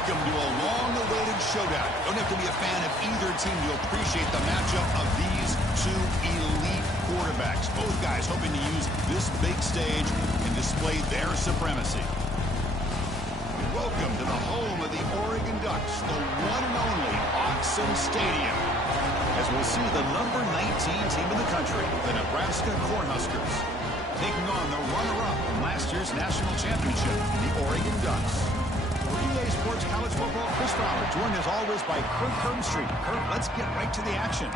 Welcome to a long-awaited showdown. Don't have to be a fan of either team to appreciate the matchup of these two elite quarterbacks. Both guys hoping to use this big stage and display their supremacy. Welcome to the home of the Oregon Ducks, the one and only Autzen Stadium. As we'll see the number 19 team in the country, the Nebraska Cornhuskers, taking on the runner-up in last year's national championship, the Oregon Ducks. For EA Sports College Football, Chris Fowler, joined as always by Kirk Hermstreet. Kirk, let's get right to the action.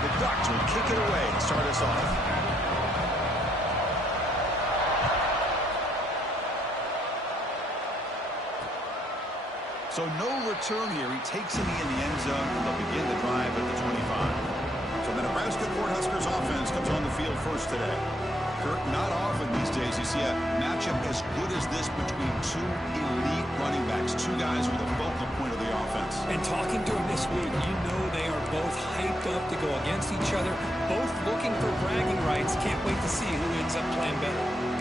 The Ducks will kick it away to start us off. So no return here. He takes it in the end zone, and they'll begin the drive at the 25. So the Nebraska Cornhuskers offense comes on the field first today. Kurt, not often these days you see a matchup as good as this between two elite running backs, two guys who are the focal point of the offense. And talking to him this week, you know they are both hyped up to go against each other, both looking for bragging rights. Can't wait to see who ends up playing better.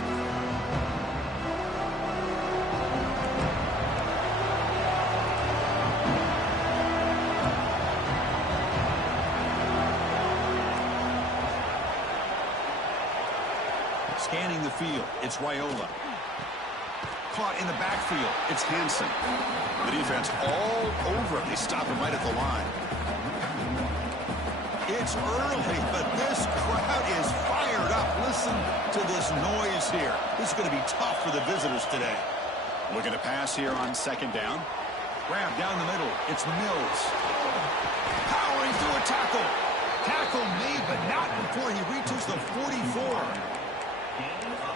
Scanning the field, it's Raiola. Caught in the backfield, it's Hansen. The defense all over him. They stop him right at the line. It's early, but this crowd is fired up. Listen to this noise here. This is going to be tough for the visitors today. Looking to pass here on second down. Grab down the middle, it's Mills. Powering through a tackle. Tackle made, but not before he reaches the 44.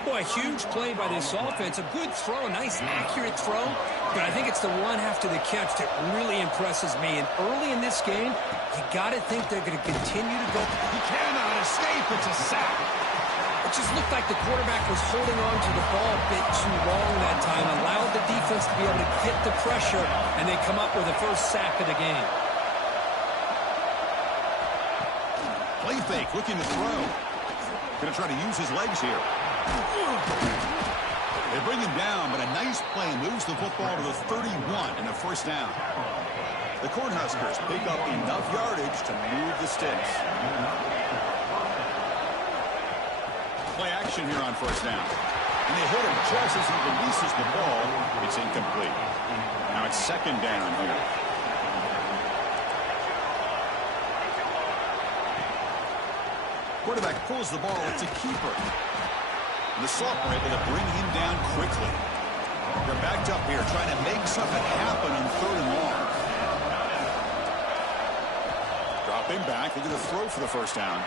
Boy, a huge play by this offense. A good throw, a nice accurate throw. But I think it's the one after the catch that really impresses me. And early in this game, you got to think they're going to continue to go. He cannot escape. It's a sack. It just looked like the quarterback was holding on to the ball a bit too long that time. Allowed the defense to be able to get the pressure. And they come up with the first sack of the game. Play fake, looking to throw. Going to try to use his legs here. They bring him down, but a nice play moves the football to the 31 and a first down. The Cornhuskers pick up enough yardage to move the sticks. Play action here on first down. And they hit him just as he releases the ball. It's incomplete. Now it's second down here. Quarterback pulls the ball. It's a keeper. The Salt were able to bring him down quickly. They're backed up here trying to make something happen on third and long. Dropping back. They're going to throw for the first down.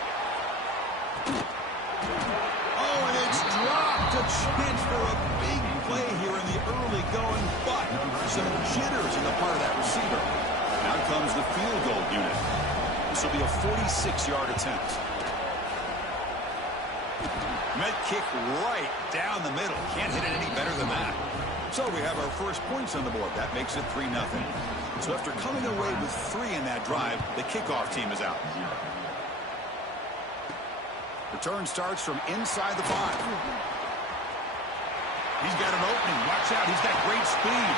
Oh, and it's dropped. A chance for a big play here in the early going, but some jitters in the part of that receiver. Now comes the field goal unit. This will be a 46-yard attempt. Met kick right down the middle. Can't hit it any better than that. So we have our first points on the board. That makes it 3-0. So after coming away with 3 in that drive, the kickoff team is out. Return starts from inside the 5. He's got an opening. Watch out. He's got great speed.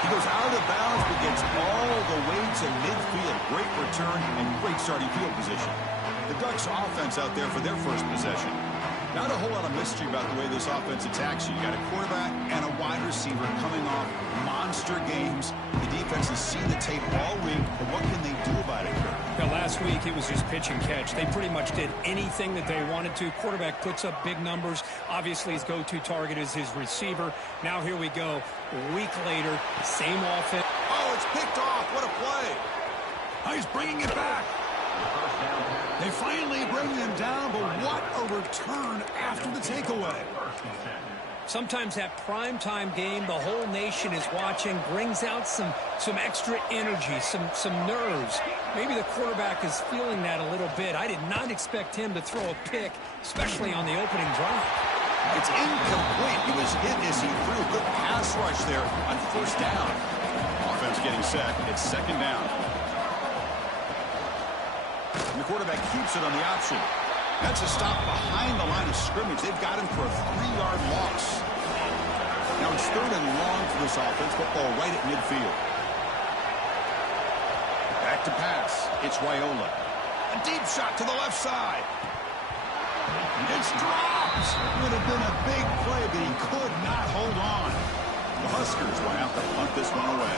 He goes out of bounds but gets all the way to midfield. Great return and great starting field position. The Ducks offense out there for their first possession. Not a whole lot of mystery about the way this offense attacks you. You got a quarterback and a wide receiver coming off monster games. The defense has seen the tape all week, but what can they do about it? Now, last week, it was just pitch and catch. They pretty much did anything that they wanted to. Quarterback puts up big numbers. Obviously, his go-to target is his receiver. Now, here we go. A week later, same offense. Oh, it's picked off. What a play. Oh, he's bringing it back. They finally bring him down, but what a return after the takeaway. Sometimes that primetime game, the whole nation is watching, brings out some extra energy, some nerves. Maybe the quarterback is feeling that a little bit. I did not expect him to throw a pick, especially on the opening drive. It's incomplete. He was hit as he threw. Good pass rush there on first down. Offense getting set. It's second down. And the quarterback keeps it on the option. That's a stop behind the line of scrimmage. They've got him for a 3-yard loss. Now it's 3rd and long for this offense. Football right at midfield. Back to pass. It's Raiola. A deep shot to the left side. It's dropped. Would have been a big play, but he could not hold on. The Huskers will have to punt this one away.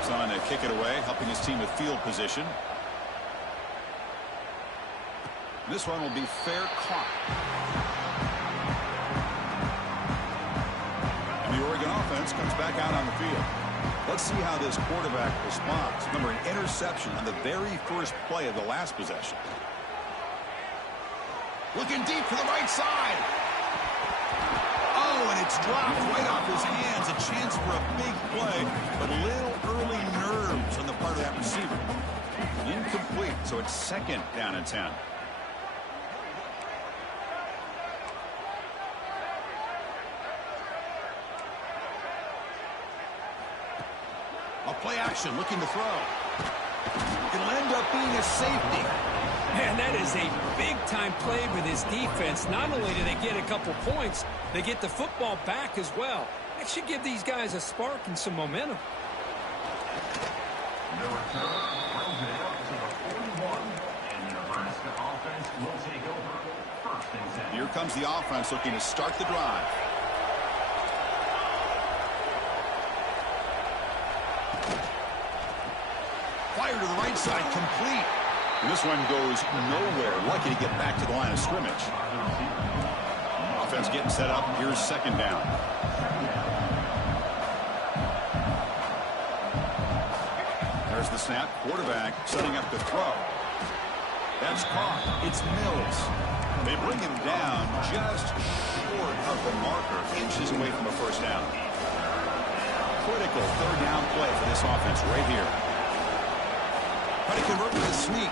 He's on to kick it away, helping his team with field position. This one will be fair caught. And the Oregon offense comes back out on the field. Let's see how this quarterback responds. Remember, an interception on the very first play of the last possession. Looking deep for the right side. Oh, and it's dropped right off his hands. A chance for a big play, but a little early nerves on the part of that receiver. Incomplete, so it's 2nd down and 10. Play action, looking to throw. It'll end up being a safety. Man, that is a big-time play with his defense. Not only do they get a couple points, they get the football back as well. That should give these guys a spark and some momentum. The return brings it up to the 41, and the Nebraska offense will take over 1st and 10. Here comes the offense looking to start the drive. Fire to the right side, complete. And this one goes nowhere. Lucky to get back to the line of scrimmage. Offense getting set up. Here's 2nd down. There's the snap. Quarterback setting up to throw. That's caught. It's Mills. They bring him down just short of the marker. Inches away from a 1st down. Critical 3rd down play for this offense right here. Try to convert with a sneak.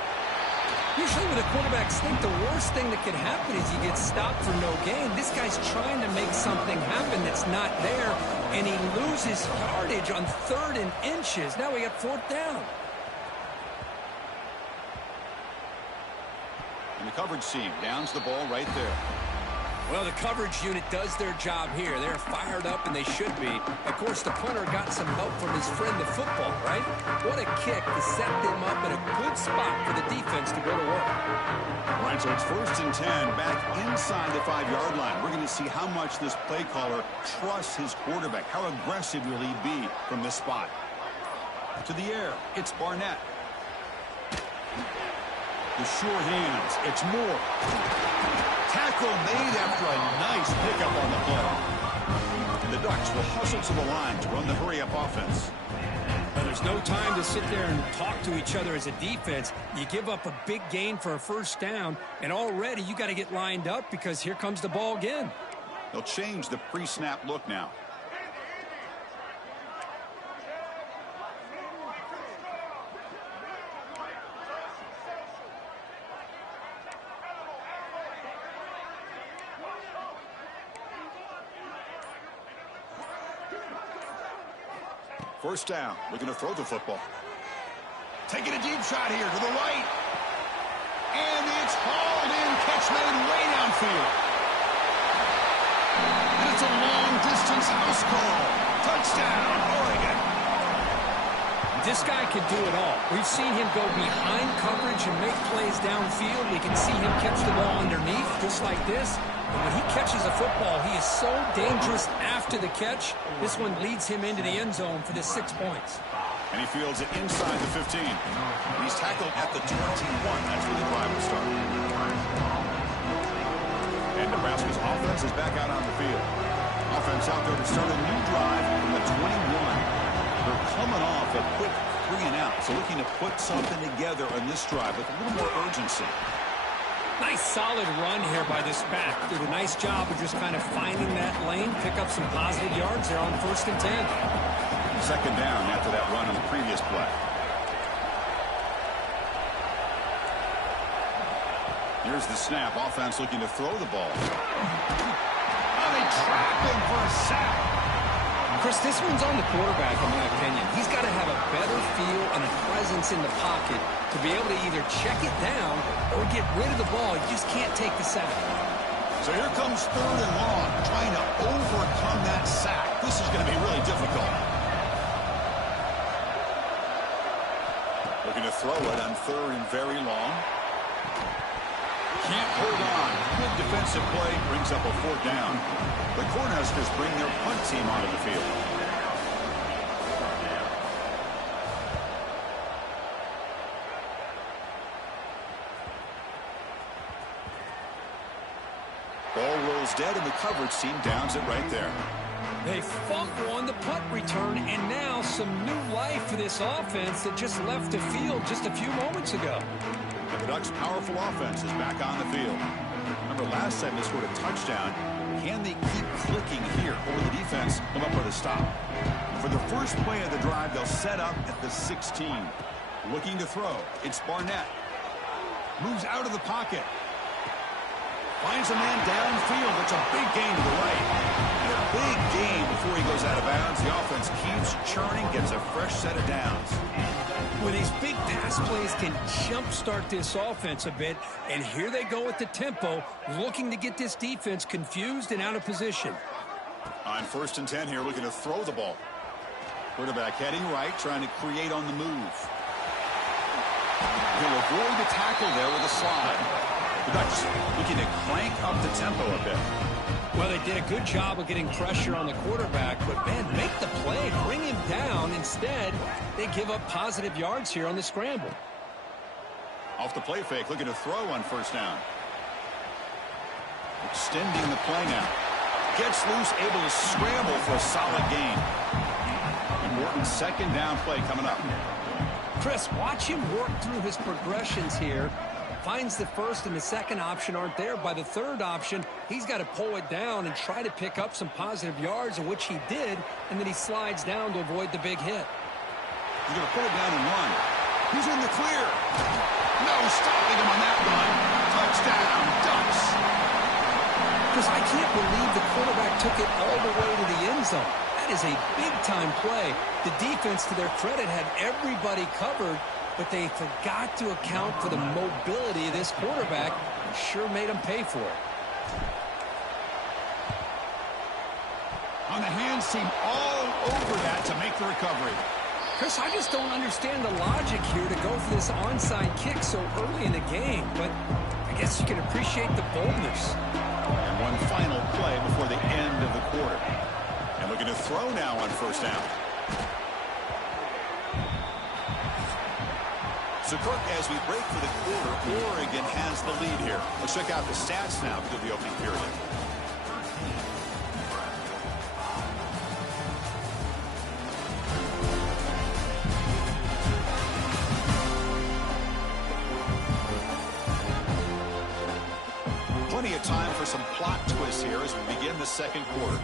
Usually with a quarterback sneak, the worst thing that could happen is you get stopped for no gain. This guy's trying to make something happen that's not there, and he loses yardage on 3rd and inches. Now we got 4th down. And the coverage team downs the ball right there. Well, the coverage unit does their job here. They're fired up, and they should be. Of course, the punter got some help from his friend, the football, right? What a kick to set them up in a good spot for the defense to go to work. All right, so it's 1st and 10, back inside the 5-yard line. We're going to see how much this play caller trusts his quarterback. How aggressive will he be from this spot? To the air, it's Barnett. The sure hands, it's Moore. Tackle made after a nice pickup on the play. And the Ducks will hustle to the line to run the hurry-up offense. Well, there's no time to sit there and talk to each other as a defense. You give up a big gain for a 1st down, and already you got to get lined up because here comes the ball again. They'll change the pre-snap look now. First down, looking to throw the football. Taking a deep shot here to the right. And it's hauled in, catch made way downfield. And it's a long-distance house call. Touchdown, Oregon. This guy can do it all. We've seen him go behind coverage and make plays downfield. We can see him catch the ball underneath, just like this. And when he catches a football, he is so dangerous after the catch. This one leads him into the end zone for the 6 points. And he fields it inside the 15. He's tackled at the 21. That's where the drive will start. And Nebraska's offense is back out on the field. Offense out there to start a new drive from the 21. They're coming off a quick 3-and-out, so looking to put something together on this drive with a little more urgency. Nice solid run here by this back. Did a nice job of just kind of finding that lane, pick up some positive yards there on 1st and 10. 2nd down after that run on the previous play. Here's the snap. Offense looking to throw the ball. Oh, they trap him for a sack. Chris, this one's on the quarterback, in my opinion. He's got to have a better feel and a presence in the pocket to be able to either check it down or get rid of the ball. You just can't take the sack. So here comes 3rd and long, trying to overcome that sack. This is going to be really difficult. Looking to throw it on 3rd and very long. Can't hold on. Good defensive play brings up a 4th down. The Cornhuskers bring their punt team onto the field. Ball rolls dead, and the coverage team downs it right there. They fumble on the punt return, and now some new life for this offense that just left the field just a few moments ago. And the Ducks' powerful offense is back on the field. Remember, last time they scored a touchdown. Can they keep clicking here, or will the defense come up with a stop? For the first play of the drive, they'll set up at the 16. Looking to throw. It's Barnett. Moves out of the pocket. Finds a man downfield. It's a big gain to the right. And a big gain before he goes out of bounds. The offense keeps churning, gets a fresh set of downs. Well, these big pass plays can jumpstart this offense a bit. And here they go at the tempo, looking to get this defense confused and out of position. On 1st and 10 here, looking to throw the ball. Quarterback heading right, trying to create on the move. He'll avoid the tackle there with a slide. The Ducks looking to crank up the tempo a bit. Well, they did a good job of getting pressure on the quarterback, but, man, make the play, bring him down. Instead, they give up positive yards here on the scramble. Off the play fake, looking to throw on 1st down. Extending the play now. Gets loose, able to scramble for a solid gain. And Morton's 2nd down play coming up. Chris, watch him work through his progressions here. Finds the 1st and the 2nd option aren't there. By the 3rd option, he's got to pull it down and try to pick up some positive yards, of which he did, and then he slides down to avoid the big hit. He's going to pull it down and run. He's in the clear. No stopping him on that run. Touchdown, Ducks. Chris, I can't believe the quarterback took it all the way to the end zone. That is a big-time play. The defense, to their credit, had everybody covered, but they forgot to account for the mobility of this quarterback, and sure made him pay for it. On the hands team all over that to make the recovery. Chris, I just don't understand the logic here to go for this onside kick so early in the game, but I guess you can appreciate the boldness. And one final play before the end of the quarter. And looking to throw now on 1st down. So, Kirk, as we break for the quarter, Oregon has the lead here. Let's check out the stats now through the opening period. Plenty of time for some plot twists here as we begin the 2nd quarter.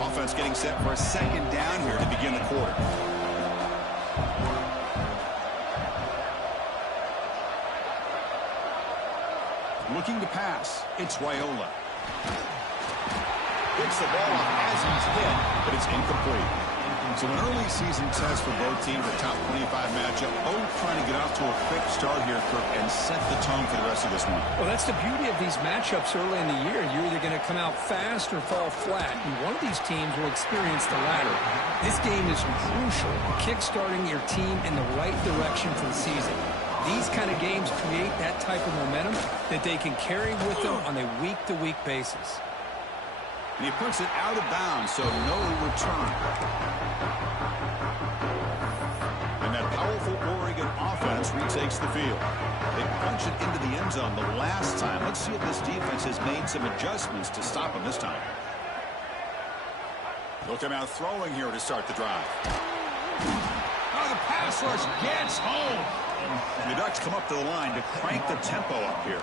Offense getting set for a 2nd down here to begin the quarter. Looking to pass. It's Raiola. Gets the ball off as he's hit, but it's incomplete. So an early season test for both teams, a top 25 matchup. Both trying to get off to a quick start here, Kirk, and set the tone for the rest of this one. Well, that's the beauty of these matchups early in the year. You're either going to come out fast or fall flat, and one of these teams will experience the latter. This game is crucial, kick-starting your team in the right direction for the season. These kind of games create that type of momentum that they can carry with them on a week-to-week basis. And he puts it out of bounds, so no return. And that powerful Oregon offense retakes the field. They punch it into the end zone the last time. Let's see if this defense has made some adjustments to stop them this time. They'll come out throwing here to start the drive. Oh, the pass rush gets home. And the Ducks come up to the line to crank the tempo up here.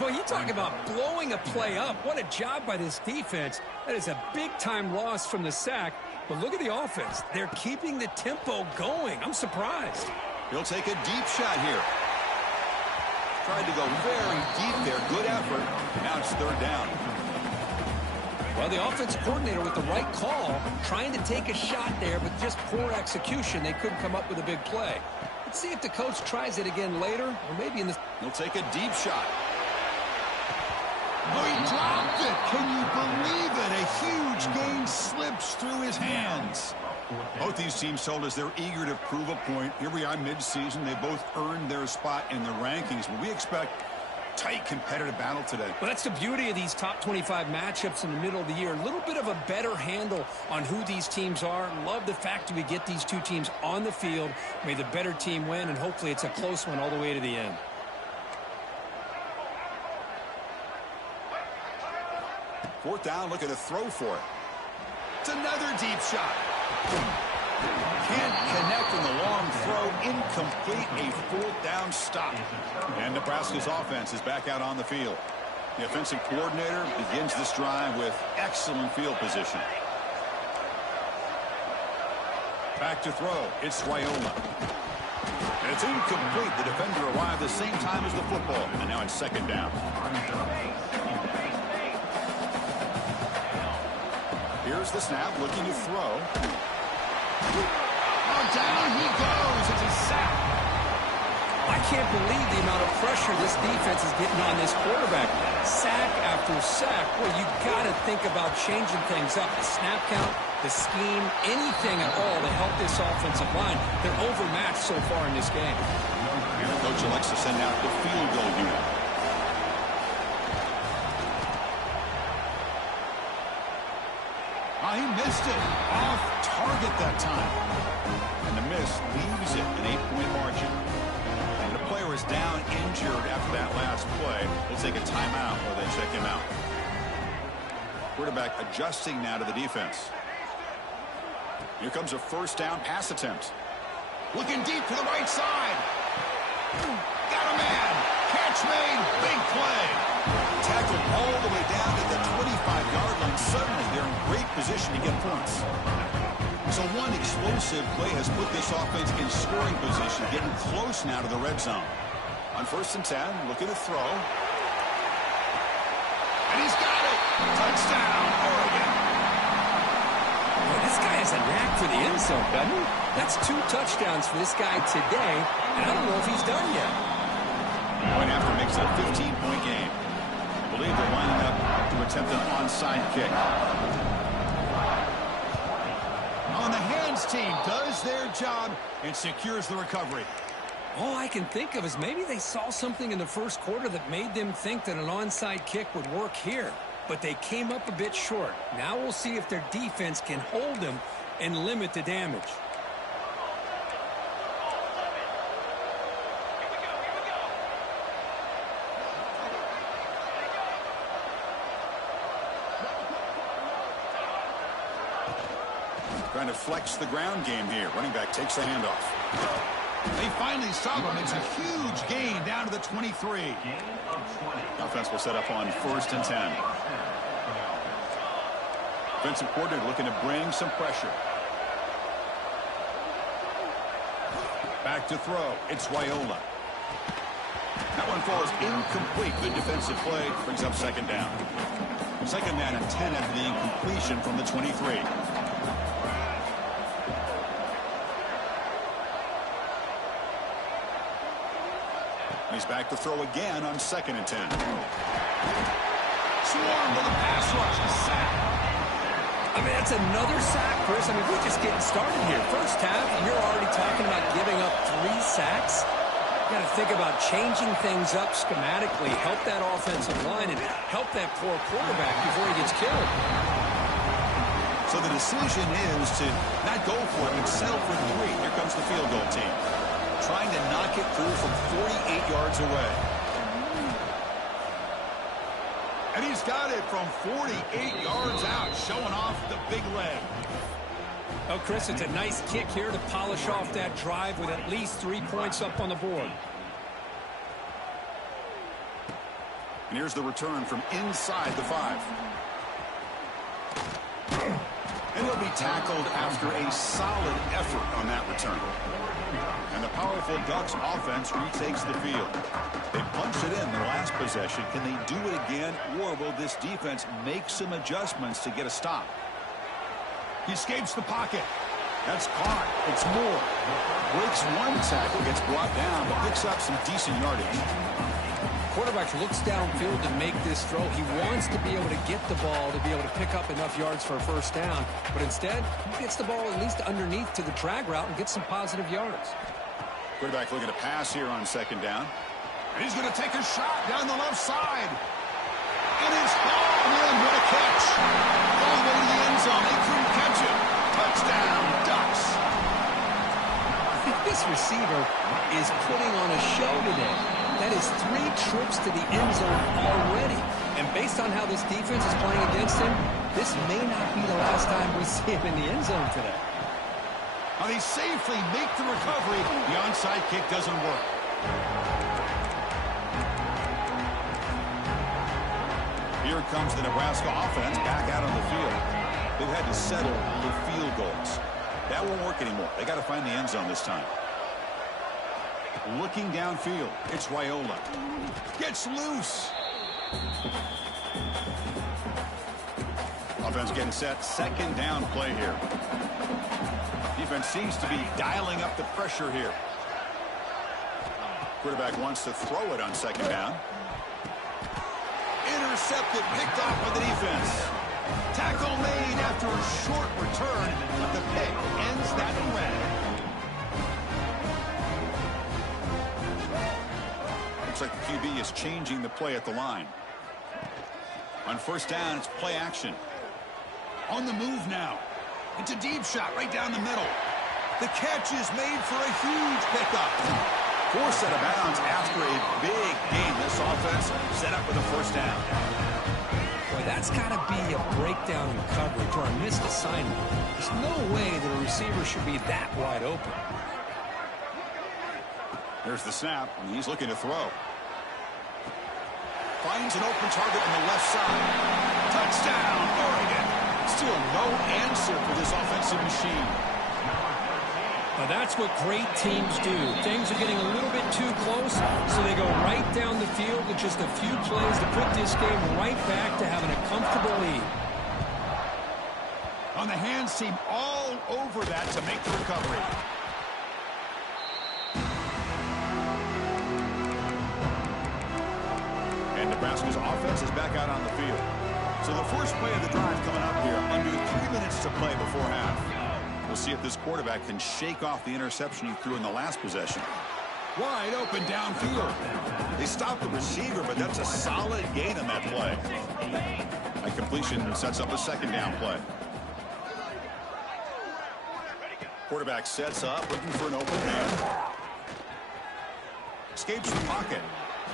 Well, you talk about blowing a play up. What a job by this defense. That is a big-time loss from the sack. But look at the offense. They're keeping the tempo going. I'm surprised. He'll take a deep shot here. Tried to go very deep there. Good effort. Now it's 3rd down. Well, the offensive coordinator with the right call, trying to take a shot there, but just poor execution. They couldn't come up with a big play. Let's see if the coach tries it again later, or maybe in the... He'll take a deep shot. Oh, he dropped it. Can you believe it? A huge gain slips through his hands. Both these teams told us they're eager to prove a point. Here we are mid-season. They both earned their spot in the rankings. But we expect tight competitive battle today. Well, that's the beauty of these top 25 matchups in the middle of the year. A little bit of a better handle on who these teams are. Love the fact that we get these two teams on the field. May the better team win, and hopefully it's a close one all the way to the end. Fourth down, looking to throw for it. It's another deep shot. Can't connect in the long throw. Incomplete, a fourth down stop. And Nebraska's offense is back out on the field. The offensive coordinator begins this drive with excellent field position. Back to throw. It's Raiola. And it's incomplete. The defender arrived the same time as the football. And now it's second down. Here's the snap, looking to throw. Oh, down he goes. It's a sack. I can't believe the amount of pressure this defense is getting on this quarterback. Sack after sack. Well, you got to think about changing things up. The snap count, the scheme, anything at all to help this offensive line. They're overmatched so far in this game. And the coach elects to send out the field goal unit. He missed it. Off target that time. And the miss leaves it an 8-point margin. And the player is down injured after that last play. We'll take a timeout while they check him out. Quarterback adjusting now to the defense. Here comes a first down pass attempt. Looking deep to the right side. Got a man. Catch made. Big play. Tackled all the way down to the 25-yard line. Suddenly, they're in great position to get points. So one explosive play has put this offense in scoring position, getting close now to the red zone. On 1st and 10, looking to throw. And he's got it. Touchdown, Oregon. Well, this guy has a knack for the end zone, doesn't he? That's 2 touchdowns for this guy today, and I don't know if he's done yet. Point after makes it a 15-point game. I believe they're lining up to attempt an onside kick. On the hands team does their job and secures the recovery. All I can think of is maybe they saw something in the first quarter that made them think that an onside kick would work here. But they came up a bit short. Now we'll see if their defense can hold them and limit the damage. Trying to flex the ground game here. Running back takes the handoff. They finally stop him. It's a huge gain down to the 23. Offense will set up on 1st and 10. Defensive coordinator looking to bring some pressure. Back to throw. It's Raiola. That one falls incomplete. Good defensive play. Brings up second down. Second down and 10 after the incompletion from the 23. He's back to throw again on 2nd and 10. Swarm with a pass rush. A sack. I mean, that's another sack, Chris. I mean, we're just getting started here. First half, and you're already talking about giving up 3 sacks. You got to think about changing things up schematically, help that offensive line, and help that poor quarterback before he gets killed. So the decision is to not go for it, but settle for 3. Here comes the field goal team. Trying to knock it through from 48 yards away. And he's got it from 48 yards out, showing off the big leg. Oh, Chris, it's a nice kick here to polish off that drive with at least 3 points up on the board. And here's the return from inside the 5. And he'll be tackled after a solid effort on that return. And the powerful Ducks offense retakes the field. They punched it in their last possession. Can they do it again, or will this defense make some adjustments to get a stop? He escapes the pocket. That's caught. It's Moore. Breaks one tackle, gets brought down, but picks up some decent yardage. Quarterback looks downfield to make this throw. He wants to be able to get the ball to be able to pick up enough yards for a first down. But instead, he gets the ball at least underneath to the drag route and gets some positive yards. Quarterback looking to pass here on second down. And he's going to take a shot down the left side. And it's hauled in. What a catch. All the way to the end zone. They couldn't catch him. Touchdown, Ducks. This receiver is putting on a show today. That is 3 trips to the end zone already. And based on how this defense is playing against him, this may not be the last time we see him in the end zone today. Now they safely make the recovery. The onside kick doesn't work. Here comes the Nebraska offense back out on the field. They've had to settle for field goals. That won't work anymore. They got to find the end zone this time. Looking downfield, it's Raiola. Gets loose. Offense getting set. Second down play here. Defense seems to be dialing up the pressure here. Quarterback wants to throw it on second down. Intercepted, picked off by the defense. Tackle made after a short return, but the pick ends that threat. Looks like the QB is changing the play at the line. On first down, it's play action. On the move now. It's a deep shot right down the middle. The catch is made for a huge pickup. Forced out of bounds after a big game. This offense set up with a first down. Boy, that's got to be a breakdown in coverage or a missed assignment. There's no way that a receiver should be that wide open. There's the snap, and he's looking to throw. Finds an open target on the left side. Touchdown, Oregon. Still no answer for this offensive machine. Now that's what great teams do. Things are getting a little bit too close, so they go right down the field with just a few plays to put this game right back to having a comfortable lead. On the hands team all over that to make the recovery. And Nebraska's offense is back out on the field. So the first play of the drive coming up here, under 3 minutes to play before half. We'll see if this quarterback can shake off the interception he threw in the last possession. Wide open downfield. They stopped the receiver, but that's a solid gain on that play. A completion sets up a second down play. Quarterback sets up, looking for an open man. Escapes the pocket.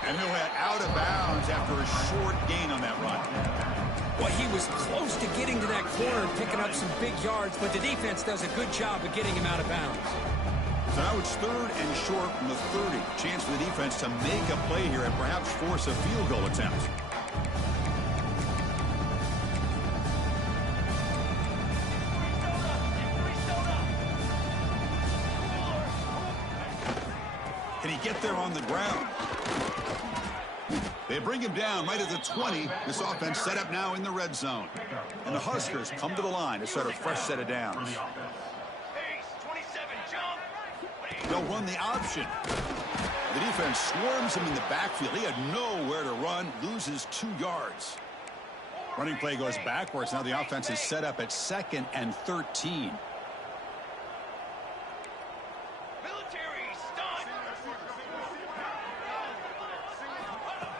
And he'll head out of bounds after a short gain on that run. Well, he was close to getting to that corner and picking up some big yards, but the defense does a good job of getting him out of bounds. So now it's third and short from the 30. Chance for the defense to make a play here and perhaps force a field goal attempt. Can he get there on the ground? They bring him down right at the 20. This offense set up now in the red zone. And the Huskers come to the line to start a fresh set of downs. They'll run the option. The defense swarms him in the backfield. He had nowhere to run, loses 2 yards. Running play goes backwards. Now the offense is set up at 2nd and 13.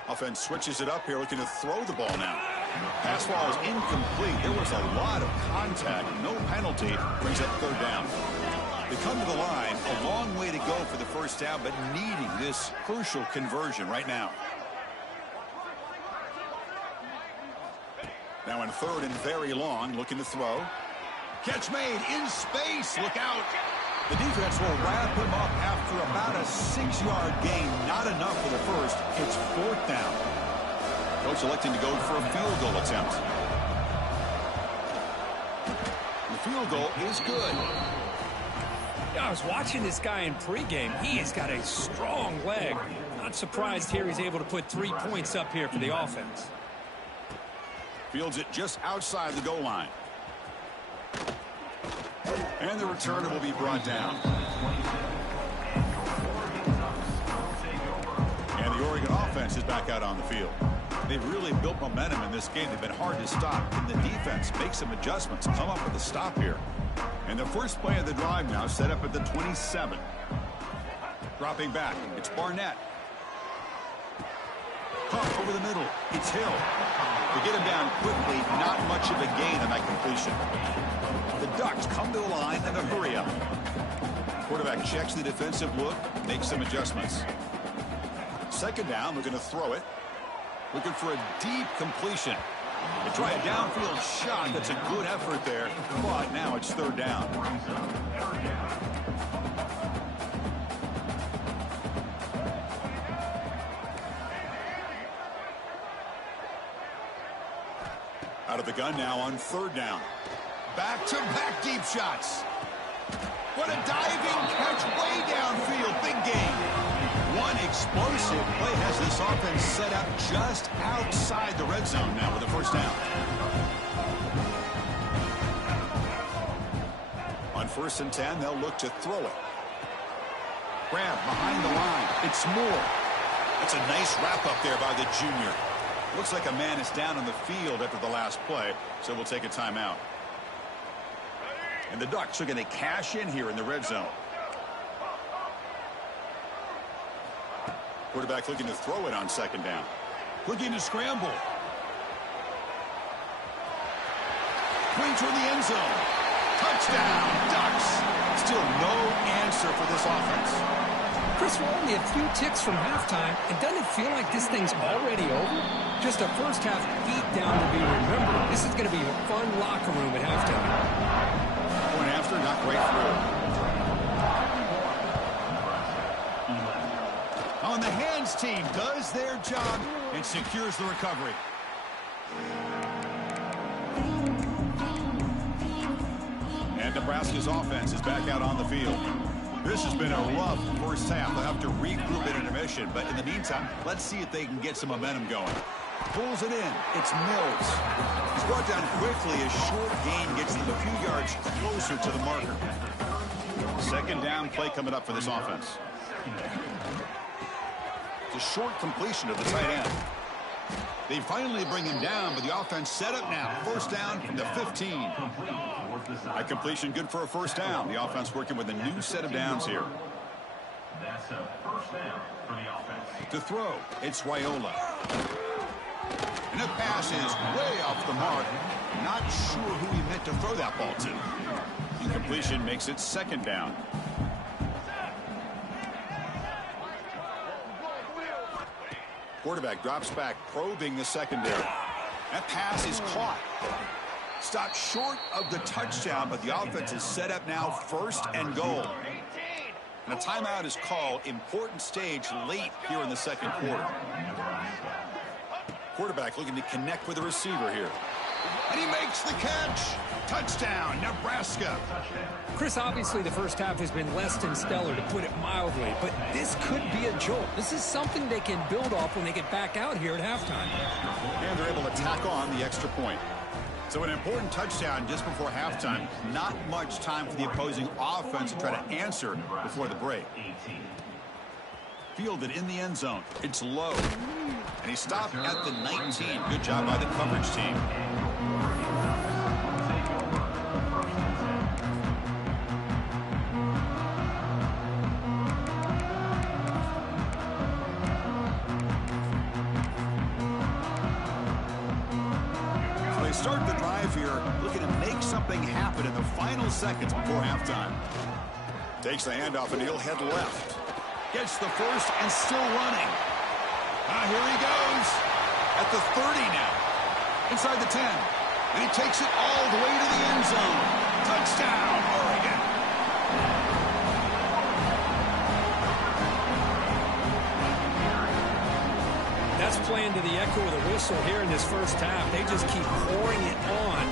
Offense switches it up here, looking to throw the ball now. Pass ball is incomplete. There was a lot of contact. No penalty. Brings up third down. They come to the line. A long way to go for the first down, but needing this crucial conversion right now. Now in third and very long, looking to throw. Catch made in space. Look out. The defense will wrap him up after about a 6-yard gain. Not enough for the first. It's fourth down. Coach electing to go for a field goal attempt. The field goal is good. Yeah, I was watching this guy in pregame. He has got a strong leg. Not surprised here he's able to put 3 points up here for the offense. Fields it just outside the goal line. And the returner will be brought down. And the Oregon offense is back out on the field. They've really built momentum in this game. They've been hard to stop. Can the defense make some adjustments, come up with a stop here? And the first play of the drive now set up at the 27. Dropping back, it's Barnett. Pump over the middle, it's Hill. To get him down quickly, not much of a gain on that completion. The Ducks come to the line in a hurry up. Quarterback checks the defensive look, makes some adjustments. Second down, we're going to throw it. Looking for a deep completion. They try a downfield shot. That's a good effort there, but now it's third down. Out of the gun now on third down. Back-to-back deep shots. What a diving catch way downfield. Big game. One explosive play has this offense set up just outside the red zone now with a first down. On 1st and 10, they'll look to throw it. Grab behind the line. It's Moore. That's a nice wrap up there by the junior. Looks like a man is down on the field after the last play, so we'll take a timeout. And the Ducks are going to cash in here in the red zone. Quarterback looking to throw it on second down. Looking to scramble. Going toward the end zone. Touchdown, Ducks. Still no answer for this offense. Chris, we're only a few ticks from halftime, and doesn't it feel like this thing's already over? Just a first half beatdown to be remembered. This is going to be a fun locker room at halftime. Point after, not great through. On the hands team does their job and secures the recovery. And Nebraska's offense is back out on the field. This has been a rough first half. They'll have to regroup at intermission, but in the meantime, let's see if they can get some momentum going. Pulls it in. It's Mills. He's brought down quickly as short gain gets them a few yards closer to the marker. Second down play coming up for this offense. It's a short completion of the tight end. They finally bring him down, but the offense set up now. First down from the 15. A completion good for a first down. The offense working with a new set of downs here. That's a first down for the offense. To throw, it's Raiola. And the pass is way off the mark. Not sure who he meant to throw that ball to. Incompletion makes it second down. Quarterback drops back, probing the secondary. That pass is caught. Stopped short of the touchdown, but the offense is set up now first and goal. And a timeout is called. Important stage late here in the second quarter. Quarterback looking to connect with the receiver here. And he makes the catch. Touchdown, Nebraska. Chris, obviously the first half has been less than stellar, to put it mildly, but this could be a jolt. This is something they can build off when they get back out here at halftime. And they're able to tack on the extra point. So an important touchdown just before halftime. Not much time for the opposing offense to try to answer before the break. Fielded in the end zone. It's low. And he stopped at the 19. Good job by the coverage team. Start the drive here, looking to make something happen in the final seconds before halftime. Takes the handoff and he'll head left. Gets the first and still running. Here he goes. At the 30 now. Inside the 10. And he takes it all the way to the end zone. Touchdown, Oregon. That's playing to the echo of the whistle here in this first half. They just keep pouring it on.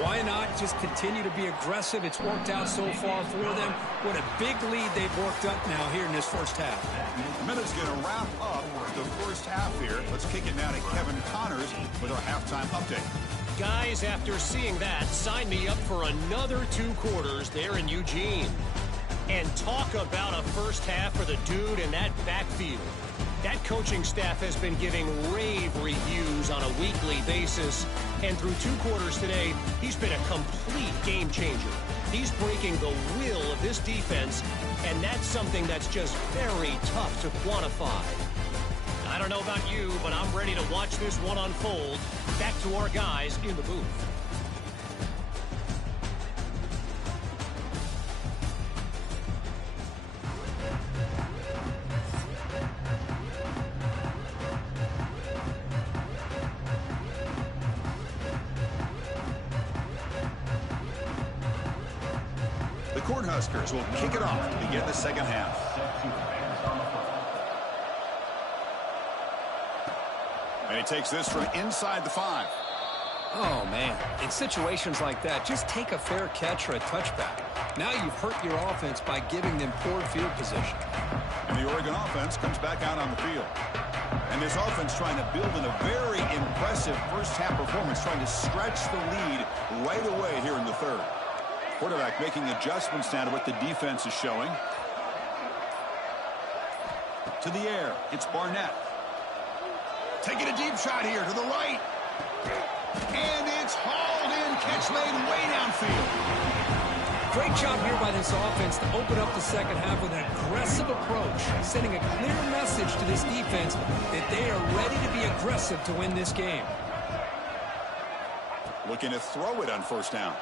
Why not just continue to be aggressive. It's worked out so far for them. What a big lead they've worked up now here in this first half. A minute's going to wrap up the first half here. Let's kick it now to Kevin Connors with our halftime update. Guys, after seeing that, sign me up for another 2 quarters there in Eugene. And talk about a first half for the dude in that backfield. That coaching staff has been giving rave reviews on a weekly basis. And through 2 quarters today, he's been a complete game changer. He's breaking the will of this defense, and that's something that's just very tough to quantify. I don't know about you, but I'm ready to watch this one unfold. Back to our guys in the booth. The Cornhuskers will kick it off to begin the second half. And he takes this from inside the 5. Oh, man. In situations like that, just take a fair catch or a touchback. Now you've hurt your offense by giving them poor field position. And the Oregon offense comes back out on the field. And this offense trying to build in a very impressive first half performance, trying to stretch the lead right away here in the third. Quarterback making adjustments now to what the defense is showing. To the air, it's Barnett. Taking a deep shot here to the right. And it's hauled in. Catch made way downfield. Great job here by this offense to open up the second half with an aggressive approach, sending a clear message to this defense that they are ready to be aggressive to win this game. Looking to throw it on first down.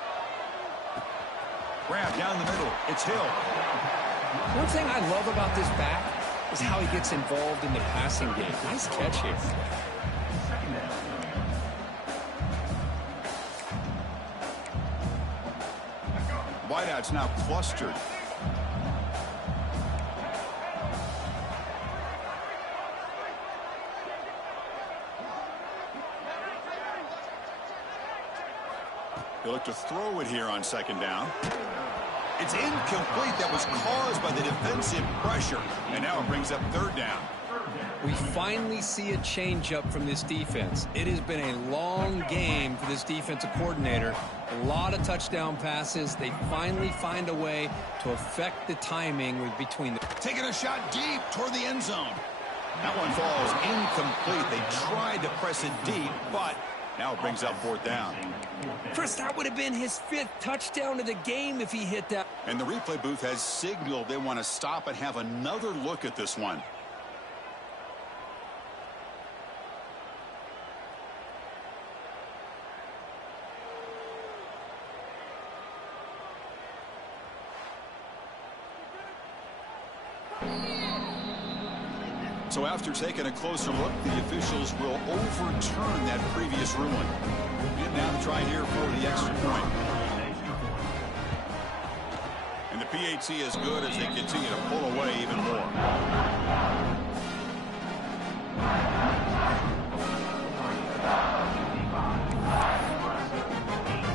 Grab down the middle. It's Hill. One thing I love about this back is how he gets involved in the passing game. Nice catch here. Wideout's now clustered. He'll look to throw it here on second down. It's incomplete. That was caused by the defensive pressure. And now it brings up third down. We finally see a change-up from this defense. It has been a long game for this defensive coordinator. A lot of touchdown passes. They finally find a way to affect the timing between them. Taking a shot deep toward the end zone. That one falls incomplete. They tried to press it deep, but now it brings up fourth down. Chris, that would have been his 5th touchdown of the game if he hit that. And the replay booth has signaled they want to stop and have another look at this one. So after taking a closer look, the officials will overturn that previous ruling. And now to try here for the extra point. And the PAT is good as they continue to pull away even more.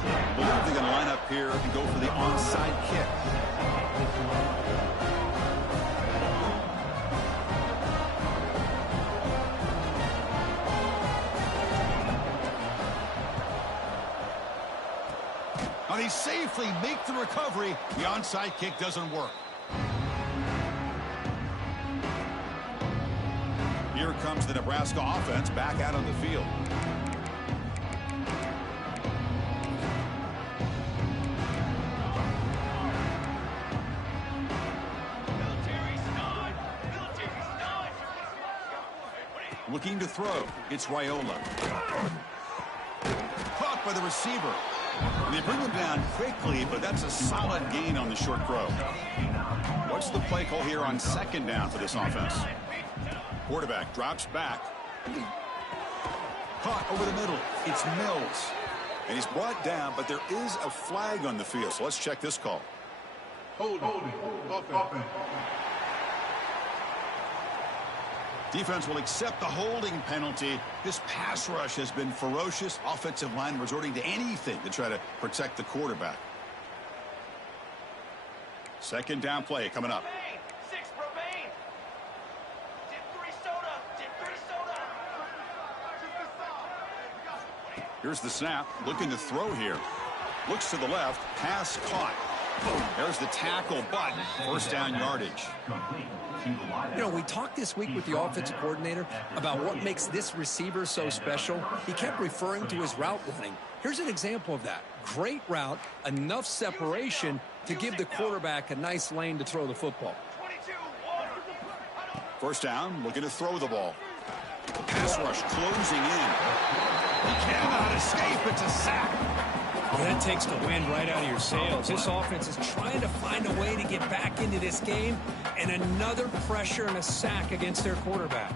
I believe they're going to line up here and go for the onside kick. They safely make the recovery. The onside kick doesn't work. Here comes the Nebraska offense back out on the field. Looking to throw. It's Raiola. Caught by the receiver. They bring him down quickly, but that's a solid gain on the short throw. What's the play call here on second down for this offense? Quarterback drops back. Caught over the middle. It's Mills. And he's brought down, but there is a flag on the field. So let's check this call. Defense will accept the holding penalty. This pass rush has been ferocious. Offensive line resorting to anything to try to protect the quarterback. Second down play coming up. Here's the snap. Looking to throw here. Looks to the left. Pass caught. There's the tackle, but first down yardage. You know, we talked this week with the offensive coordinator about what makes this receiver so special. He kept referring to his route running. Here's an example of that. Great route, enough separation to give the quarterback a nice lane to throw the football. First down, looking to throw the ball. Pass rush closing in. He cannot escape. It's a sack. Well, that takes the wind right out of your sails. This offense is trying to find a way to get back into this game, and another pressure and a sack against their quarterback.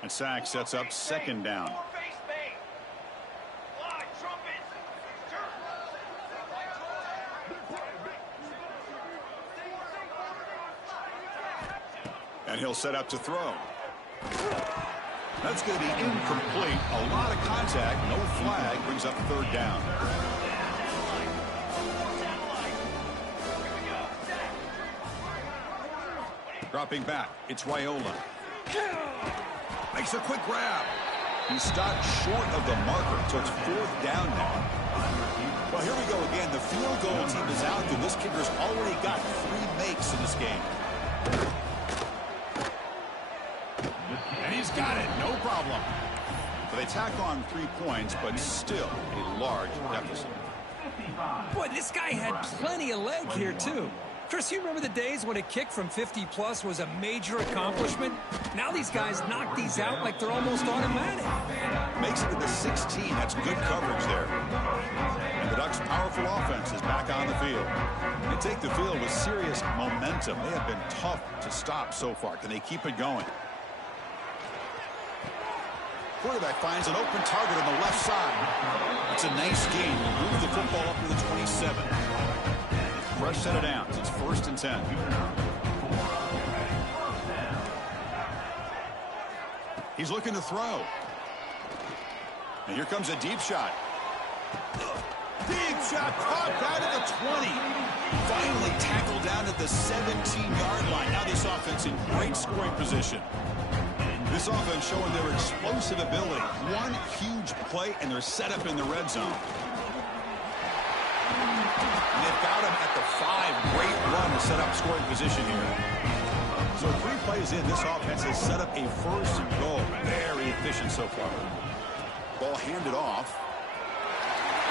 And sack sets up second down. And he'll set up to throw. That's going to be incomplete. A lot of contact. No flag. Brings up third down. Dropping back. It's Raiola. Makes a quick grab. He stopped short of the marker, so it's fourth down now. Well, here we go again. The field goal team is out there. This kicker's already got 3 makes in this game. And he's got it. No problem. So they tack on 3 points, but still a large deficit. Boy, this guy had plenty of leg here, too. Chris, you remember the days when a kick from 50-plus was a major accomplishment? Now these guys knock these out like they're almost automatic. Makes it to the 16. That's good coverage there. And the Ducks' powerful offense is back on the field. They take the field with serious momentum. They have been tough to stop so far. Can they keep it going? Quarterback finds an open target on the left side. It's a nice gain. Move the football up to the 27. Fresh set of downs. It's 1st and 10. He's looking to throw. And here comes a deep shot. Deep shot caught down at the 20. Finally tackled down at the 17-yard line. Now this offense in great scoring position. This offense showing their explosive ability. One huge play, and they're set up in the red zone. And they've got him at the 5. Great run to set up scoring position here. So 3 plays in, this offense has set up a first and goal. Very efficient so far. Ball handed off.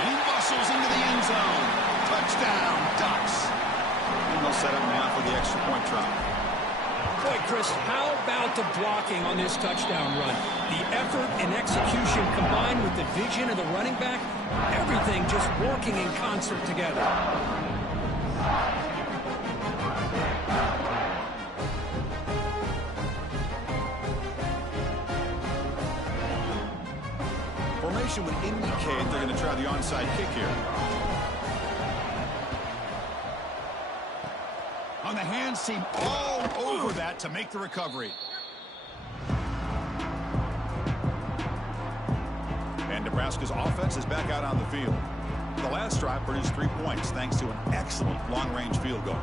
And he bustles into the end zone. Touchdown, Ducks. And they'll set up now for the extra point try. Boy, Chris, how about the blocking on this touchdown run? The effort and execution combined with the vision of the running back, everything just working in concert together. Formation would indicate they're going to try the onside kick here. On the hands team, all over that to make the recovery. And Nebraska's offense is back out on the field. The last drive produced 3 points thanks to an excellent long-range field goal.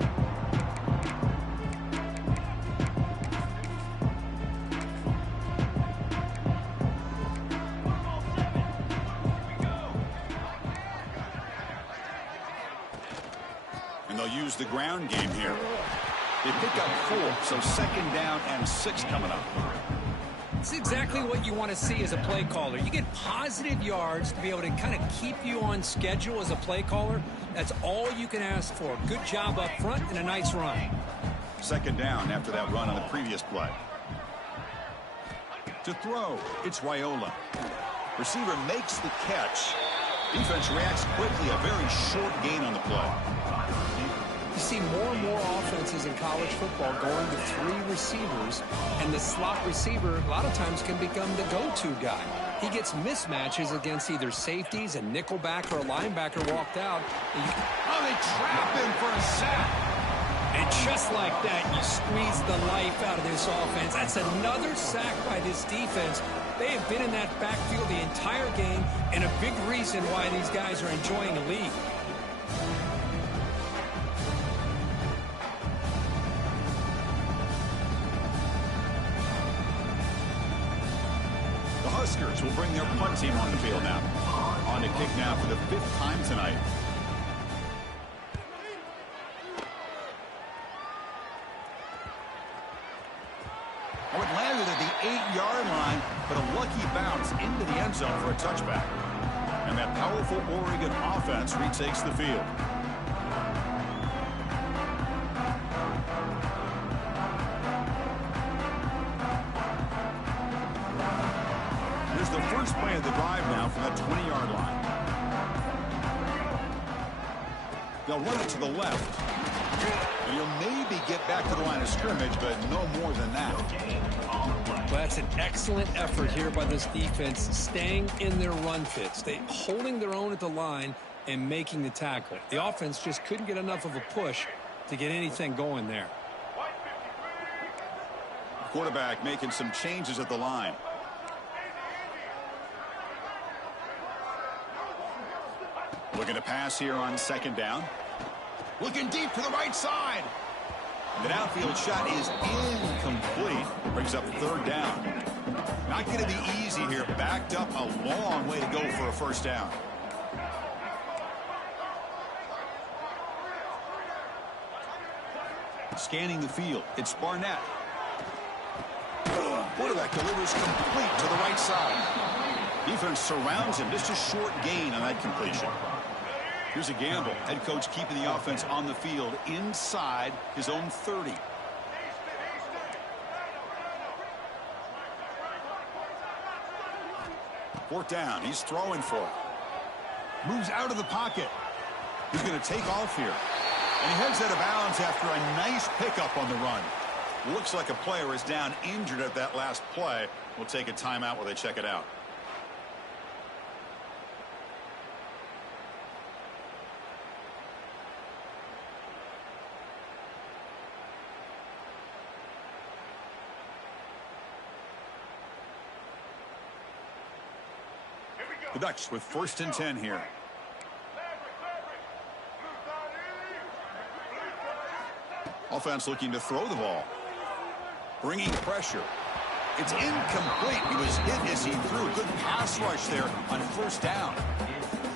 And they'll use the ground game here. They pick up 4, so 2nd down and 6 coming up. It's exactly what you want to see as a play caller. You get positive yards to be able to kind of keep you on schedule as a play caller. That's all you can ask for. Good job up front and a nice run. 2nd down after that run on the previous play. To throw, it's Raiola. Receiver makes the catch. Defense reacts quickly. A very short gain on the play. You see more and more offenses in college football going to 3 receivers, and the slot receiver a lot of times can become the go-to guy. He gets mismatches against either safeties, a nickelback, or a linebacker walked out. Oh, they trap him for a sack. And just like that, you squeeze the life out of this offense. That's another sack by this defense. They have been in that backfield the entire game, and a big reason why these guys are enjoying the lead. The Huskers will bring their punt team on the field now. On to kick now for the 5th time tonight. Oh, it landed at the 8-yard line, but a lucky bounce into the end zone for a touchback. And that powerful Oregon offense retakes the field. Here's the first play of the drive now from the 20-yard line. They'll run it to the left. And you'll maybe get back to the line of scrimmage, but no more than that. Well, that's an excellent effort here by this defense, staying in their run fits. They holding their own at the line and making the tackle. The offense just couldn't get enough of a push to get anything going there. Quarterback making some changes at the line. Looking to pass here on 2nd down. Looking deep to the right side. The downfield shot is incomplete. Brings up 3rd down. Not going to be easy here. Backed up a long way to go for a 1st down. Scanning the field. It's Barnett. Quarterback delivers complete to the right side. Defense surrounds him. Just a short gain on that completion. Here's a gamble. Head coach keeping the offense on the field inside his own 30. Fourth down. He's throwing for it. Moves out of the pocket. He's going to take off here. And he heads out of bounds after a nice pickup on the run. Looks like a player is down injured at that last play. We'll take a timeout while they check it out. The Ducks with 1st and 10 here. Offense looking to throw the ball. Bringing pressure. It's incomplete. He was hit as he threw. Good pass rush there on 1st down.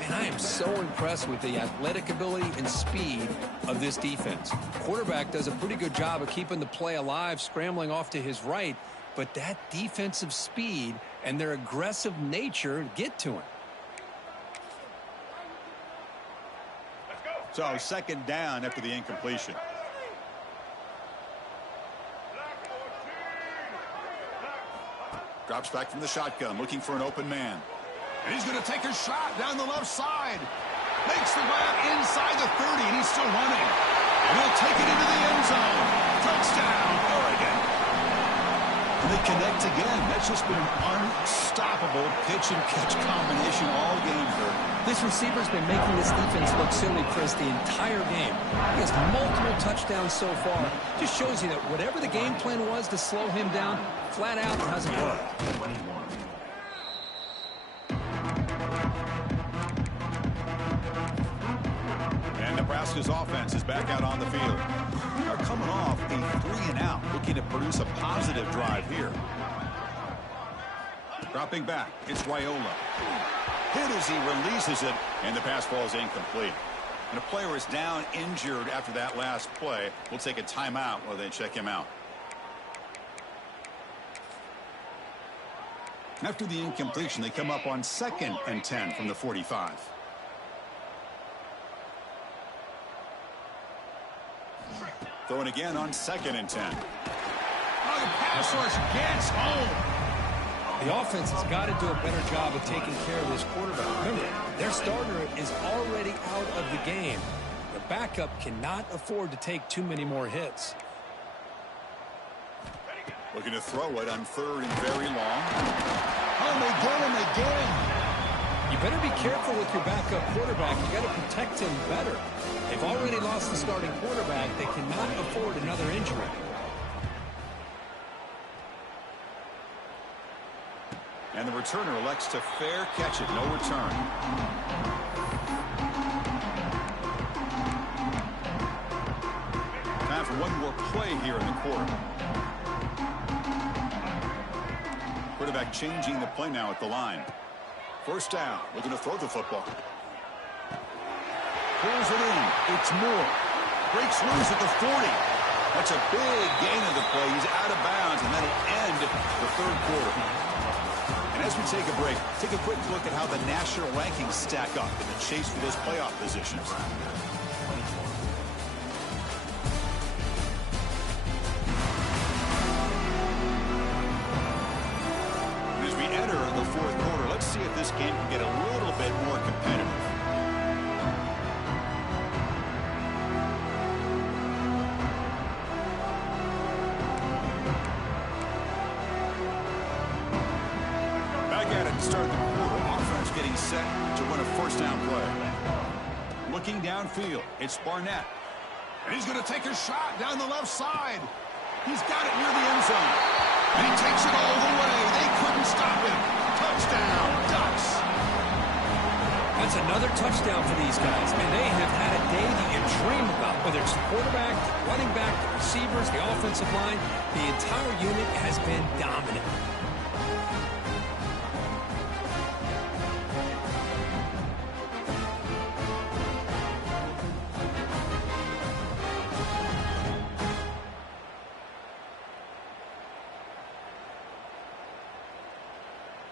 And I am so impressed with the athletic ability and speed of this defense. Quarterback does a pretty good job of keeping the play alive, scrambling off to his right. But that defensive speed and their aggressive nature get to him. So 2nd down after the incompletion. Drops back from the shotgun, looking for an open man. And he's going to take a shot down the left side. Makes the grab inside the 30, and he's still running. And he'll take it into the end zone. Touchdown, Oregon. And they connect again. That's just been an unstoppable pitch-and-catch combination all game, Kurt. This receiver's been making this defense look silly, Chris, the entire game. He has multiple touchdowns so far. Just shows you that whatever the game plan was to slow him down, flat out hasn't worked. And Nebraska's offense is back out on the field. They're coming off a 3-and-out, looking to produce a positive drive here. Dropping back, it's Raiola. Hit as he releases it, and the pass ball is incomplete. And a player is down injured after that last play. We'll take a timeout while they check him out. After the incompletion, they come up on 2nd and 10 from the 45. Throwing again on 2nd and 10. Oh, the pass rush gets home. The offense has got to do a better job of taking care of this quarterback. Remember, their starter is already out of the game. backup cannot afford to take too many more hits. Looking to throw it on 3rd and very long. Oh, they get him again. You better be careful with your backup quarterback. You got to protect him better. They've already lost the starting quarterback. They cannot afford another injury. And the returner elects to fair catch it. No return. Time for one more play here in the quarter. Quarterback changing the play now at the line. 1st down. Looking to throw the football. Pulls it in. It's Moore. Breaks loose at the 40. That's a big gain of the play. He's out of bounds, and that'll end the 3rd quarter. And as we take a break, take a quick look at how the national rankings stack up in the chase for those playoff positions. And as we enter the 4th quarter, let's see if this game can get a little bit more competitive. Start the quarter. Offense getting set to run a 1st down play. Looking downfield, it's Barnett. And he's going to take a shot down the left side. He's got it near the end zone. And he takes it all the way. They couldn't stop him. Touchdown, Ducks. That's another touchdown for these guys. Man, they have had a day that you dream about. Whether it's the quarterback, the running back, the receivers, the offensive line, the entire unit has been dominant.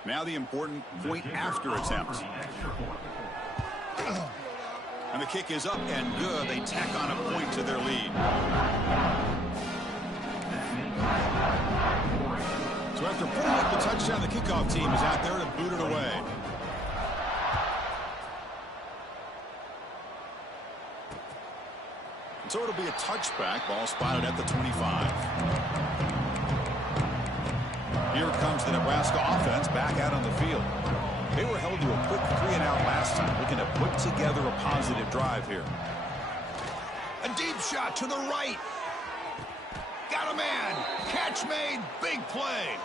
Now the important point after attempt. And the kick is up and good. They tack on a point to their lead. So after putting up the touchdown, the kickoff team is out there to boot it away. And so it'll be a touchback. Ball spotted at the 25. Here comes the Nebraska offense back out on the field. They were held to a quick 3-and-out last time, looking to put together a positive drive here. A deep shot to the right. Got a man. Catch made. Big play.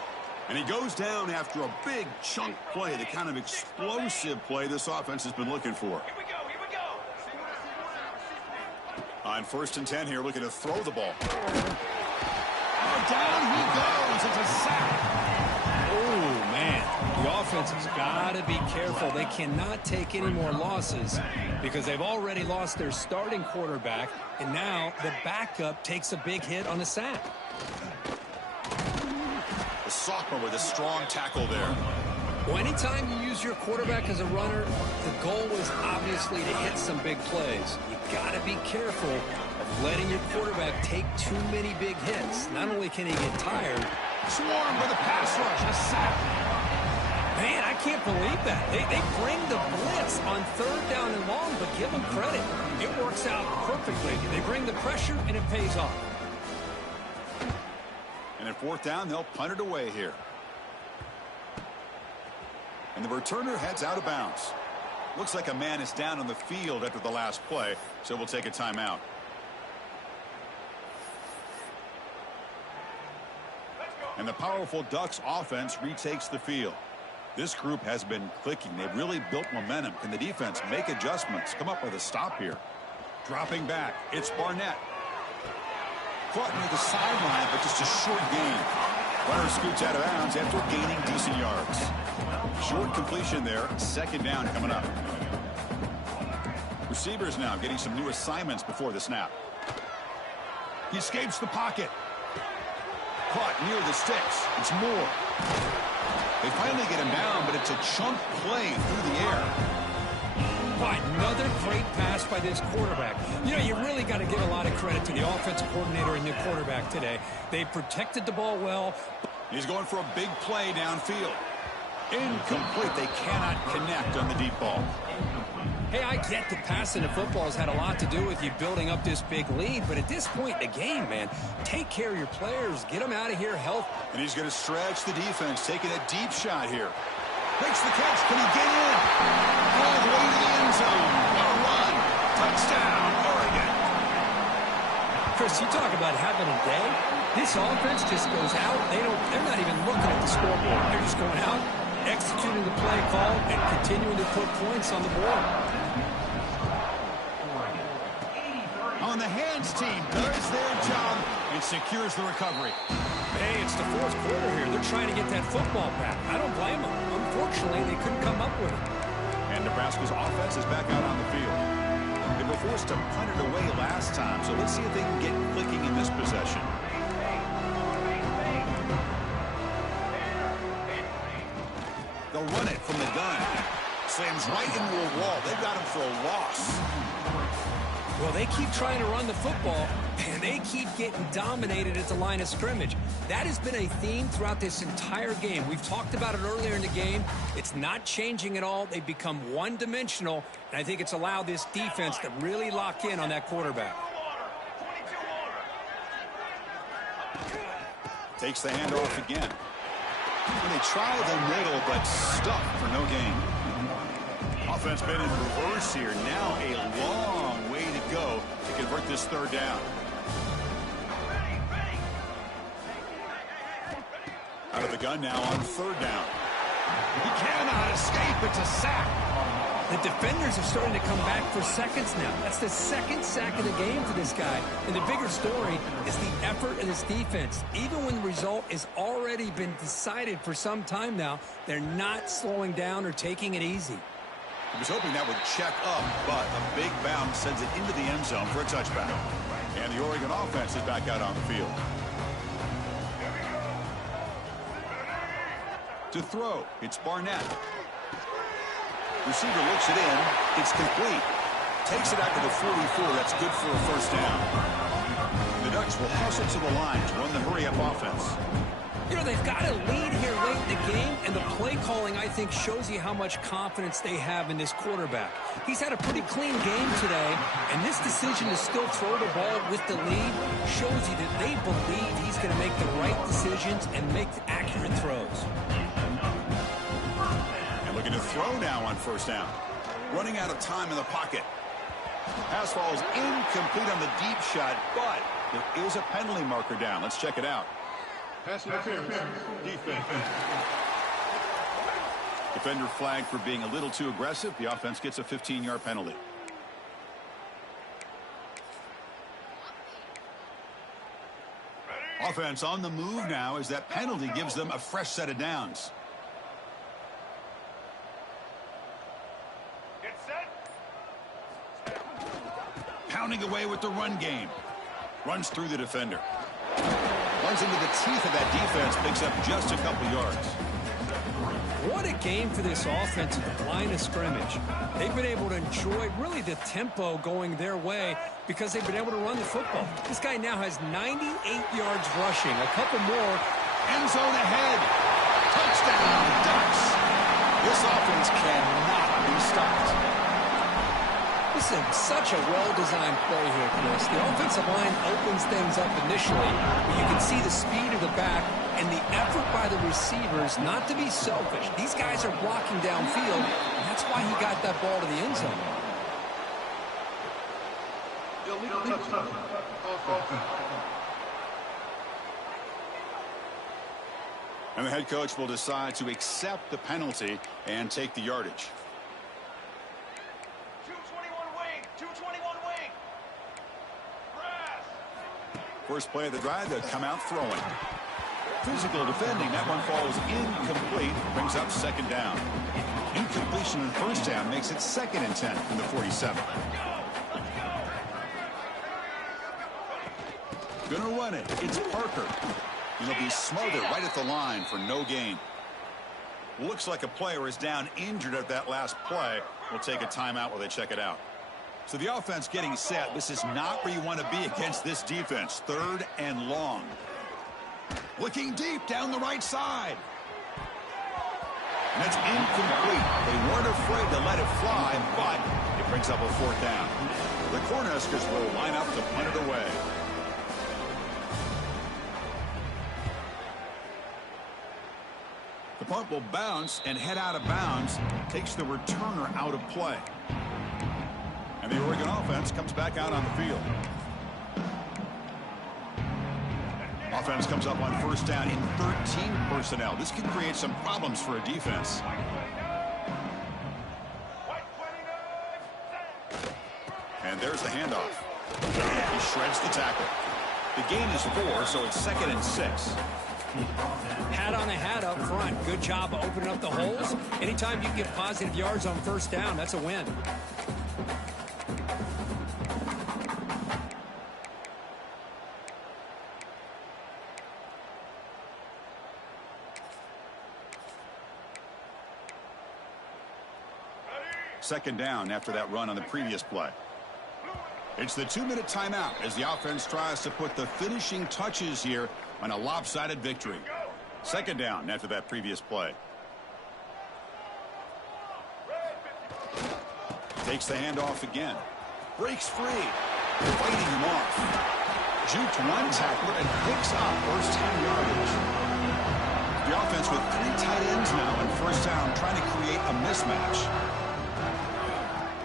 And he goes down after a big chunk play, the kind of explosive play this offense has been looking for. Here we go. On 1st and 10 here, looking to throw the ball. Down he goes. It's a sack. Oh, man. The offense has got to be careful. They cannot take any more losses because they've already lost their starting quarterback, and now the backup takes a big hit on a sack. The sophomore with a strong tackle there. Well, anytime you use your quarterback as a runner, the goal is obviously to hit some big plays. You got to be careful of letting your quarterback take too many big hits. Not only can he get tired, Swarm with a pass rush, a sack. Man, I can't believe that. They bring the blitz on 3rd down and long, but give them credit. It works out perfectly. They bring the pressure, and it pays off. And at 4th down, they'll punt it away here. And the returner heads out of bounds. Looks like a man is down on the field after the last play, so we'll take a timeout. And the powerful Ducks offense retakes the field. This group has been clicking. They've really built momentum. Can the defense make adjustments? Come up with a stop here. Dropping back, it's Barnett. Caught near the sideline, but just a short gain. Runner scoots out of bounds after gaining decent yards. Short completion there. 2nd down coming up. Receivers now getting some new assignments before the snap. He escapes the pocket. Caught near the sticks. It's Moore. They finally get him down, but it's a chunk play through the air. Boy, another great pass by this quarterback. You know, you really got to give a lot of credit to the offensive coordinator and the quarterback today. They protected the ball well. He's going for a big play downfield. Incomplete. They cannot connect on the deep ball. Hey, I get that passing the football has had a lot to do with you building up this big lead, but at this point in the game, man, take care of your players, get them out of here healthy. And he's going to stretch the defense, taking a deep shot here. Makes the catch. Can he get in? All the way to the end zone. A run. Touchdown, Oregon. Chris, you talk about having a day. This offense just goes out. They're not even looking at the scoreboard. They're just going out, executing the play call, and continuing to put points on the board. On the hands team does their job and secures the recovery. Hey, it's the fourth quarter here. They're trying to get that football back. I don't blame them. Unfortunately, they couldn't come up with it. And Nebraska's offense is back out on the field. They were forced to punt it away last time, so let's see if they can get clicking in this possession. They'll run it from the gun. Slams right into a wall. They've got him for a loss. Well, they keep trying to run the football, and they keep getting dominated at the line of scrimmage. That has been a theme throughout this entire game. We've talked about it earlier in the game. It's not changing at all. They've become one-dimensional, and I think it's allowed this defense to really lock in on that quarterback. Takes the handoff again. And they try the middle, but stuffed for no gain. Offense been in reverse here. Now a long way to go to convert this third down. Out of the gun now on third down. He cannot escape. It's a sack. The defenders are starting to come back for seconds now. That's the second sack of the game for this guy. And the bigger story is the effort of this defense. Even when the result has already been decided for some time now, they're not slowing down or taking it easy. He was hoping that would check up, but a big bounce sends it into the end zone for a touchback. And the Oregon offense is back out on the field. To throw, it's Barnett. Receiver looks it in. It's complete. Takes it out to the 44. That's good for a first down. The Ducks will hustle to the line to run the hurry-up offense. You know, they've got a lead here late in the game, and the play calling, I think, shows you how much confidence they have in this quarterback. He's had a pretty clean game today, and this decision to still throw the ball with the lead shows you that they believe he's going to make the right decisions and make accurate throws. And looking to throw now on first down. Running out of time in the pocket. Pass falls incomplete on the deep shot, but there is a penalty marker down. Let's check it out. Pass interference. Defense. Defender flagged for being a little too aggressive. The offense gets a 15-yard penalty. Offense on the move now as that penalty gives them a fresh set of downs. Get set. Pounding away with the run game. Runs through the defender. Runs into the teeth of that defense, picks up just a couple yards. What a game for this offense at the line of scrimmage. They've been able to enjoy really the tempo going their way because they've been able to run the football. This guy now has 98 yards rushing, a couple more. End zone ahead. Touchdown, Ducks. This offense cannot be stopped. This is such a well-designed play here, Chris. The offensive line opens things up initially, but you can see the speed of the back and the effort by the receivers not to be selfish. These guys are blocking downfield, and that's why he got that ball to the end zone. Illegal touchdown. Offense. And the head coach will decide to accept the penalty and take the yardage. 221 wing. 221 wing. Brass. First play of the drive, they'll come out throwing. Physical defending. That one falls incomplete. Brings up second down. Incompletion in first down makes it 2nd and 10 from the 47. Gonna run it. It's Parker. He'll be smothered right at the line for no gain. Looks like a player is down injured at that last play. We'll take a timeout while they check it out. So the offense getting set. This is not where you want to be against this defense. 3rd and long. Looking deep down the right side. And that's incomplete. They weren't afraid to let it fly, but if Brings up a 4th down. The Cornhuskers will line up to punt it away. The punt will bounce and head out of bounds. Takes the returner out of play. And the Oregon offense comes back out on the field. Offense comes up on 1st down in 13 personnel. This can create some problems for a defense. And there's the handoff. He shreds the tackle. The gain is 4, so it's 2nd and 6. Hat on a hat up front. Good job of opening up the holes. Anytime you get positive yards on 1st down, that's a win. Second down after that run on the previous play. It's the 2-minute timeout as the offense tries to put the finishing touches here on a lopsided victory. Second down after that previous play. Takes the handoff again. Breaks free. Fighting him off. Juked one tackler and picks up first 10 yardage. The offense with 3 tight ends now on 1st down, trying to create a mismatch.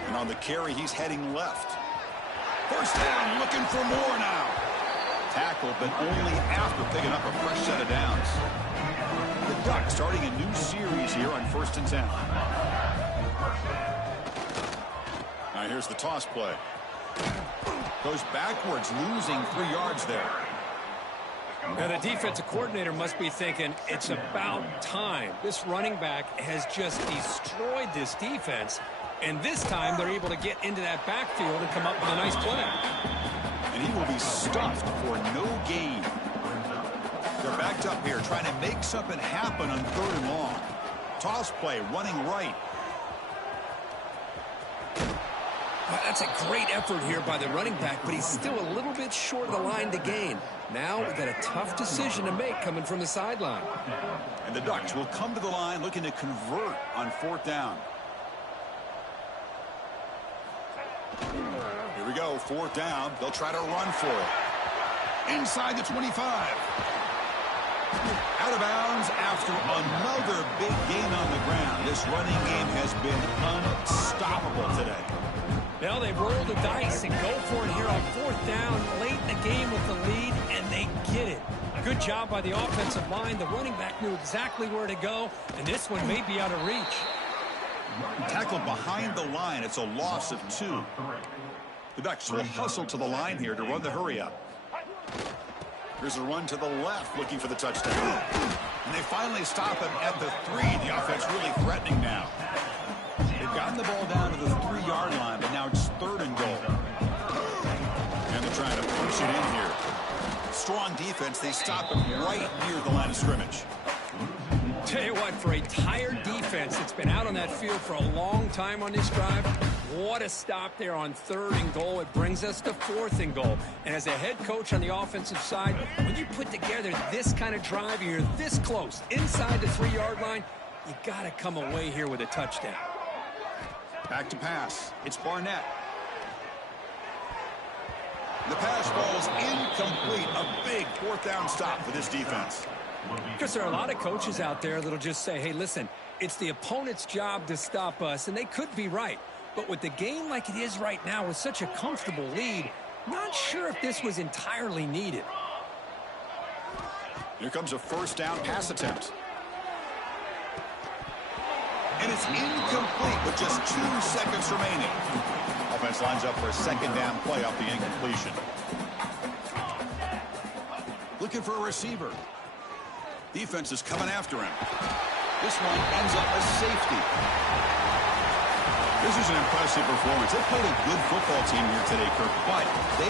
And on the carry, he's heading left. 1st down, looking for more now. Tackled, but only after picking up a fresh set of downs. The Ducks starting a new series here on 1st and 10. Now here's the toss play. Goes backwards, losing 3 yards there. Now the defensive coordinator must be thinking it's about time. This running back has just destroyed this defense. And this time they're able to get into that backfield and come up with a nice play. And he will be stuffed for no gain. They're backed up here trying to make something happen on 3rd and long. Toss play running right. Well, that's a great effort here by the running back, but he's still a little bit short of the line to gain. Now we've got a tough decision to make coming from the sideline. And the Ducks will come to the line looking to convert on 4th down. Here we go, 4th down. They'll try to run for it. Inside the 25. Out of bounds after another big gain on the ground. This running game has been unstoppable today. Well, they roll the dice and go for it here on 4th down, late in the game with the lead, and they get it. Good job by the offensive line. The running back knew exactly where to go, and this one may be out of reach. Tackled behind the line. It's a loss of 2. The Ducks will hustle to the line here to run the hurry up. Here's a run to the left looking for the touchdown. And they finally stop him at the 3. The offense really threatening now. They've gotten the ball down to the 3-yard line, but now it's 3rd and goal. And they're trying to push it in here. Strong defense. They stop him right near the line of scrimmage. Tell you what, for a tired defense that's been out on that field for a long time on this drive, what a stop there on 3rd and goal. It brings us to 4th and goal. And as a head coach on the offensive side, when you put together this kind of drive, and you're this close, inside the 3-yard line, you got to come away here with a touchdown. Back to pass. It's Barnett. The pass ball is incomplete. A big 4th down stop for this defense. Because there are a lot of coaches out there that'll just say, hey, listen, it's the opponent's job to stop us, and they could be right. But with the game like it is right now with such a comfortable lead, not sure if this was entirely needed. Here comes a 1st down pass attempt. And it's incomplete with just 2 seconds remaining. Offense lines up for a 2nd down play off the incompletion. Looking for a receiver. Defense is coming after him. This one ends up a safety. This is an impressive performance. They played a good football team here today, Kirk, but they